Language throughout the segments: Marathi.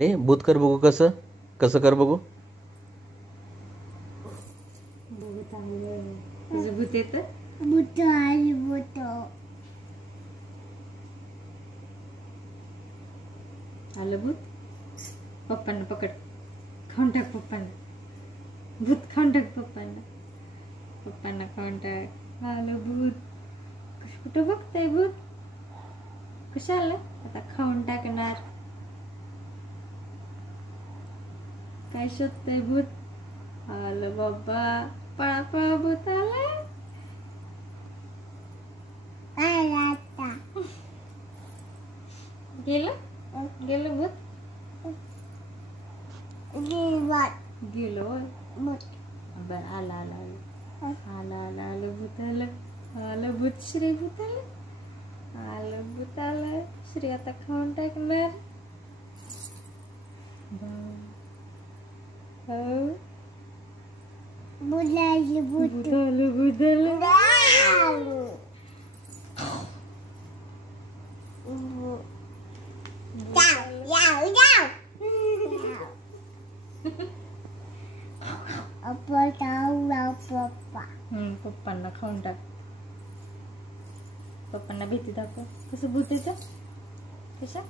ए भूत कर बघू. कसं कसं कर बघू. भूत आलं. तुझं भूत येतं. भूत आली भूत. आलं भूत. पप्पांना पकड. खाऊन टाक पप्पांना. भूत खाऊन टाक पप्पांना. पप्पांना खाऊन टाक. आलं भूत. कुठं बघतंय भूत. कशाला आता खाऊन टाकणार. काय शोधतंय भूत. आलं बाबा. पळा पळा भूत आलं. गेलं गेलं भूत. गेलो बर. आला आला आला आला आलं भूत आलं. आलं भूत. श्री भूत आलं. आलं भूत आलं. श्री आता खाऊन टाकणार. बुलाली भूत. भूत आलं भूत आलं. पप्पांना खाऊन टाक. पप्पांना भीती दाखव. कसं भूत येतं. कशा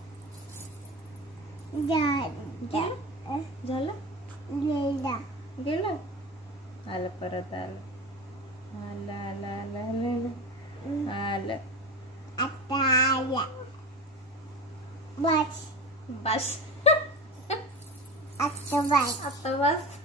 झालं गेलं. आलं परत आलं. आलं आलं आलं आलं आलं. आता बस बस आता बस. आता बस.